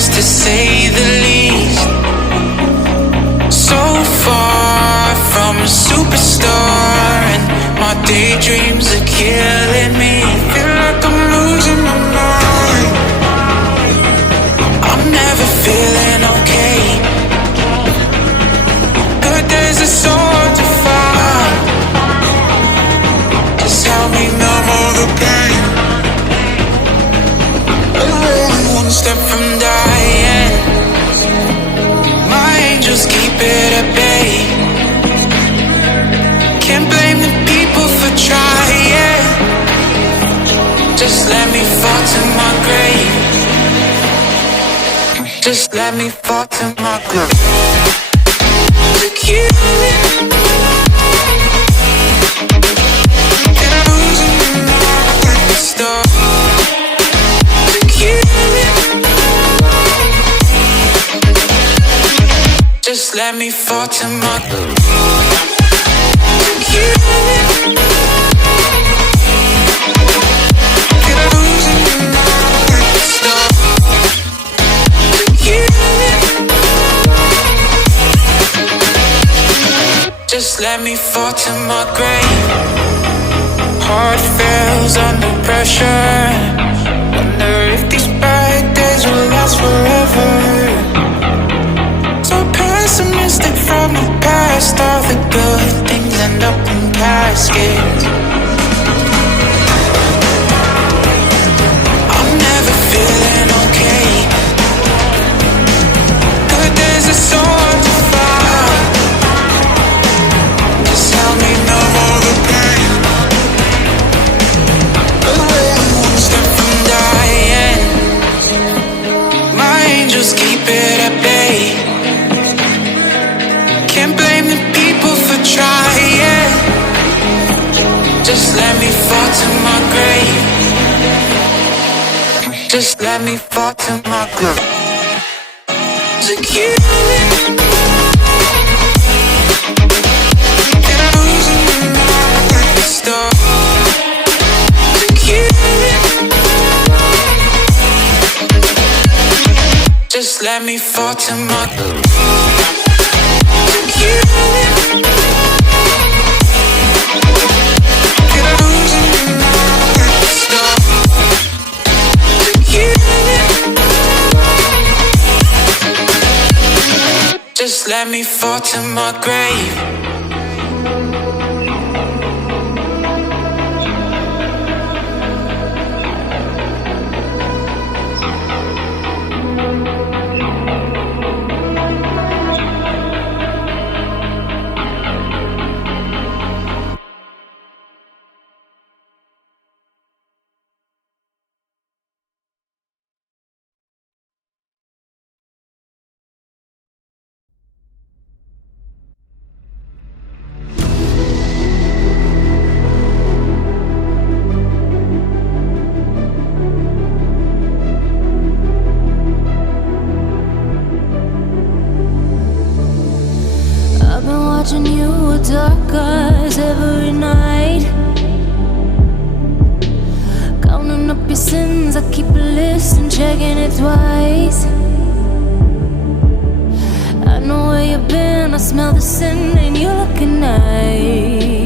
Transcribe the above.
just to say the least. So far from a superstar, and my daydreams are killing me. Feel like I'm losing my mind. I'm never feeling okay. Good days are so hard to find. Just help me numb all the pain. I'm one step from dying. My angels keep it at bay. Can't blame the people for trying. Just let me fall to my grave. Just let me fall to my grave. To kill it. And I'm losing my stuff. To kill it. Just let me fall to my grave. To kill it. And I'm losing my stuff. To kill it. Just let me fall to my grave. Heart fails under pressure. Wonder if these bad days will last forever. So pessimistic from the past. All the good things end up in caskets. I'm never feeling okay. Good days are so hard to find. Just help me numb all the pain. I'm one step from dying. My angels keep it at bay. Can't blame the people for trying. Just let me fall to my grave. Just let me fall to my grave. To kill it. And I'm losing my stuff. To kill it. Just let me fall to my grave. To kill it. And I'm losing my stuff. To kill it. Just let me fall to my grave. Watching you with dark eyes every night. Counting up your sins, I keep a list and checking it twice. I know where you've been, I smell the sin and you're looking nice.